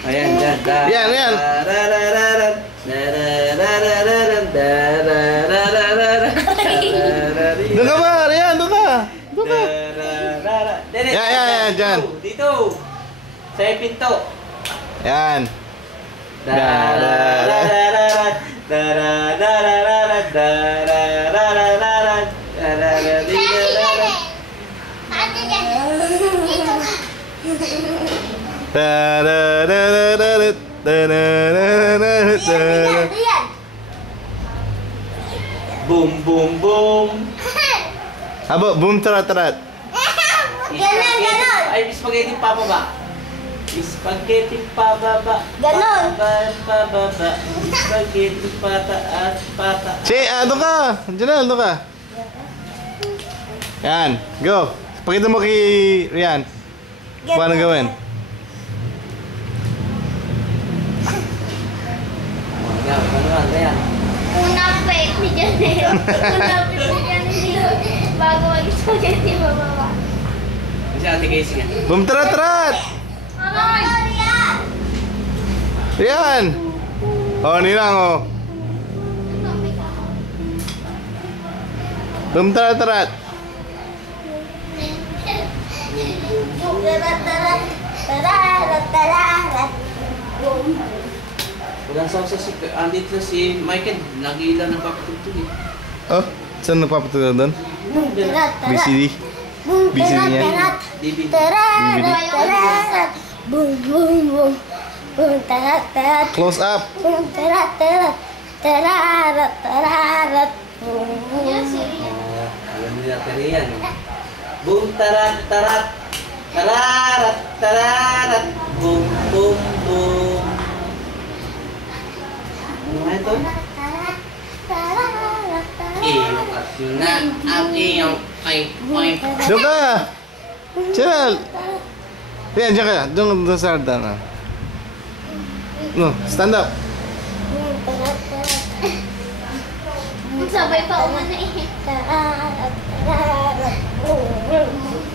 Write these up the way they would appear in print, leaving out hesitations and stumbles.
Ayan, dyan. Yan. Doon ka ba? Rian, doon ka. Yan, dyan. Dito. Sa pinto. Yan. Boom, boom, boom. Abo, boom tarat. Ganon. Ay, spaghetti pababa. Spaghetti pababa. Ganon. Pababa. Spaghetti pataas. Si, doon ka. Diyan doon ka. Yan, go. Pakita mo kay Rian. Paano gawin? Ayan. Unapit ni Janelle. Unapit ni Janelle. Bago mag-spaghetti bababa. Kasi ate Casey nga. Boom tarat. Rian. Oh, nilang oh. Boom tarat. Walang sausa si... Andito na si Michael. Lagi lang nagpapatugtog eh. Oh, saan nagpapatuloy doon? BCD. BCD niya. DVD. Boom, boom, boom. Boom, tarat, tarat. Close up. Boom, tarat, tarat. Tararat, tararat. Boom. Alam nila natin yan. Boom, tarat, tarat. Tararat, tararat. Boom, boom, boom. Ano nga ito? Iyong at yun na. At iyong ay. Doon ka. Chill. Rian, dyan ka. Doon sa hardan. No, stand up. Sabay pa umana eh.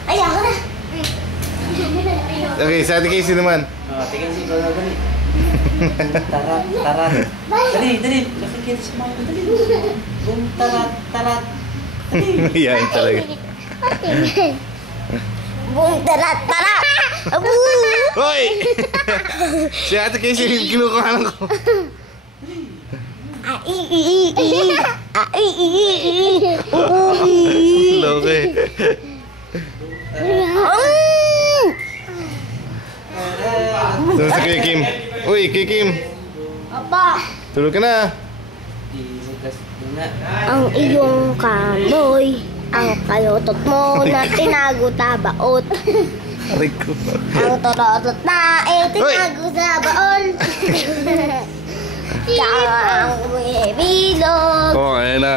Ayaw ko na. Okay, sa Ate Casey naman. Tingnan si Ikaw na dali. Tarat, tarat. Dali. Nakikita si Mama. Dali. Boom, tarat, tarat. Dali. Yan talaga. Boom, tarat, tarat. Hoy! Si Ate Casey, kinukuha ko. Loke. Tulog si Kuya Kim. Uy, Kuya Kim. Apa? Tulog ka na. Ang iyong kamoy, ang kayotot mo na tinago tabaot. Aray ko. Ang torotot na tinago sa baon. Tsaka ang bilog. Oh, ayan na.